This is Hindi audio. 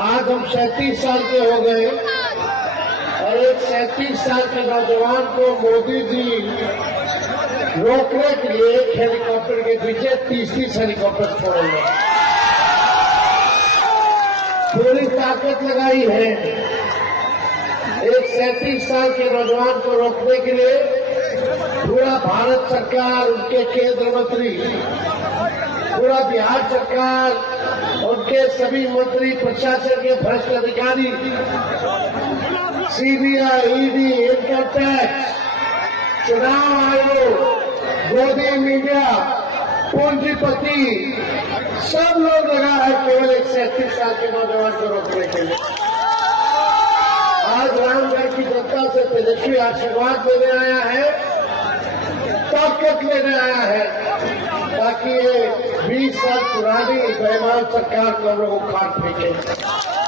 आज हम 37 साल के हो गए और एक 37 साल के नौजवान को मोदी जी रोकने के लिए एक हेलीकॉप्टर के पीछे 30 हेलीकॉप्टर छोड़ेंगे। पूरी ताकत लगाई है। एक 37 साल के नौजवान को रोकने के लिए पूरा भारत सरकार, उनके केंद्र मंत्री, पूरा बिहार सरकार, उनके सभी मंत्री, प्रशासन के भ्रष्ट अधिकारी, सीबीआई, ईडी, इनकम टैक्स, चुनाव आयोग, मोदी मीडिया, पूंजीपति, सब लोग लगा है केवल एक 37 साल के नौजवान को रोकने के लिए। आज रामगढ़ की जनता से तेजस्वी आशीर्वाद लेने आया है, ताकत लेने आया है, ताकि ये 20 साल पुरानी बेईमान सरकार को हम लोग उखाड़ फेंके।